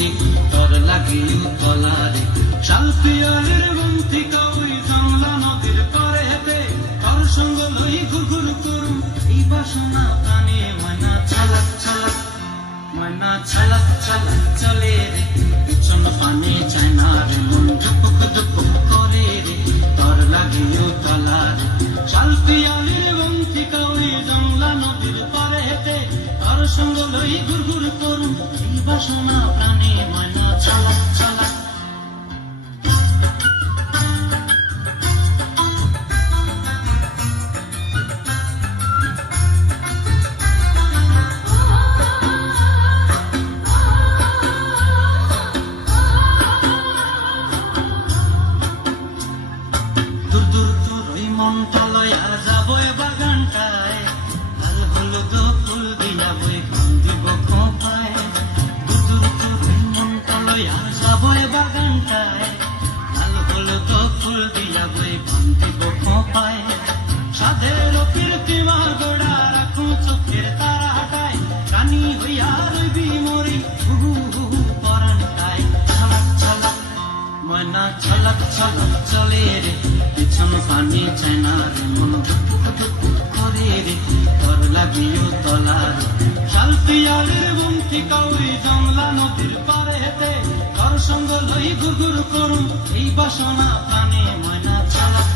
রে তোর লাগে তলারে শাল পিয়ালের বন্তিকা ওই জংলা নদীর পারে হেতে তোর সঙ্গ লই ঘুরঘুর করুম এই বাসনা প্রাণে ময়না ছালাক ছালাক ময়না ছালাক ছালাক চলে রে পিছন পানে চায় না রে মন ধুপুক ধুপুক করে রে তোর লাগে তলারে শাল পিয়ালের বন্তিকা ওই জংলা নদীর পারে হেতে তোর সঙ্গ লই ঘুরঘুর করুম এই বাসনা প্রাণে ময়না ছালাক ছালাক দূর দূর তোর ওই মনটা লয়া যাবো বাগানটায় লাল হলুদ ফুল দিয়া বই গান দিব খোঁপায় দূর দূর তোর ওই মনটা লয়া যাবো বাগানটায় লাল হলুদ ফুল দিয়া বই গান দিব খোঁপায় সাধের কীর্তিমা গোড়া রাখুন চোখের তারা হাটায় রানী হইয়া রইবি মরি হুহু হুহু পরানটায় ছালাক ছালাক ময়না ছালাক ছালাক চলে রে পিছন পানি চায় না রে মন ধুপুক ধুপুক করে রে তোর লাগিও তলার শাল পিয়ালের বন্তিকা ওই জংলা নদীর পারে হেতে তোর সঙ্গ লই ঘুরঘুর করুম এই বাসনা প্রাণে ময়না ছালাক